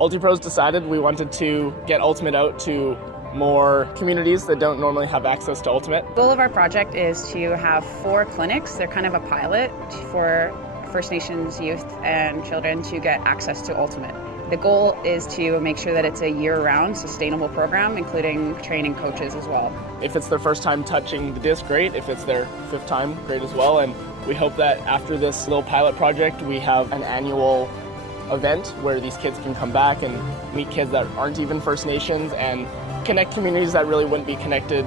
UltiPros decided we wanted to get Ultimate out to more communities that don't normally have access to Ultimate. The goal of our project is to have 4 clinics. They're kind of a pilot for First Nations youth and children to get access to Ultimate. The goal is to make sure that it's a year-round sustainable program, including training coaches as well. If it's their first time touching the disc, great. If it's their 5th time, great as well. And we hope that after this little pilot project, we have an annual event where these kids can come back and meet kids that aren't even First Nations and connect communities that really wouldn't be connected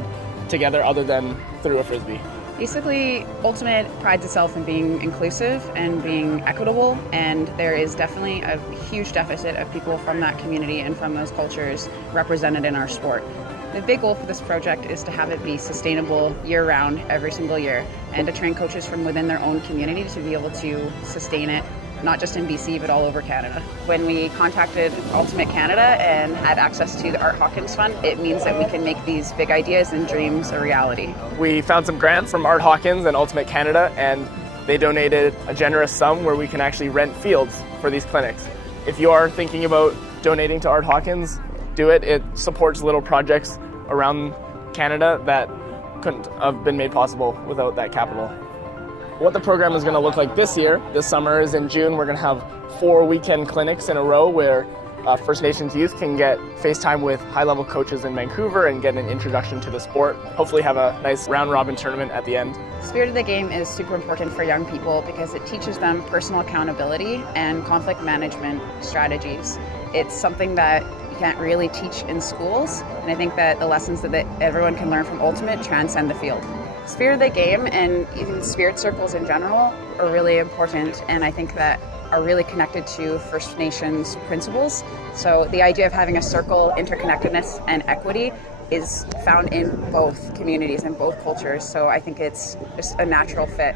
together other than through a Frisbee. Basically, Ultimate prides itself in being inclusive and being equitable, and there is definitely a huge deficit of people from that community and from those cultures represented in our sport. The big goal for this project is to have it be sustainable year-round, every single year, and to train coaches from within their own community to be able to sustain it, not just in BC, but all over Canada. When we contacted Ultimate Canada and had access to the Art Hawkins Fund, it means that we can make these big ideas and dreams a reality. We found some grants from Art Hawkins and Ultimate Canada, and they donated a generous sum where we can actually rent fields for these clinics. If you are thinking about donating to Art Hawkins, do it. It supports little projects around Canada that couldn't have been made possible without that capital. What the program is going to look like this year, this summer, is in June we're going to have 4 weekend clinics in a row where First Nations youth can get FaceTime with high-level coaches in Vancouver and get an introduction to the sport. Hopefully have a nice round-robin tournament at the end. The spirit of the game is super important for young people because it teaches them personal accountability and conflict management strategies. It's something that you can't really teach in schools, and I think that the lessons that everyone can learn from Ultimate transcend the field. Spirit of the game and even spirit circles in general are really important, and I think that are really connected to First Nations principles. So the idea of having a circle, interconnectedness, and equity is found in both communities and both cultures. So I think it's just a natural fit.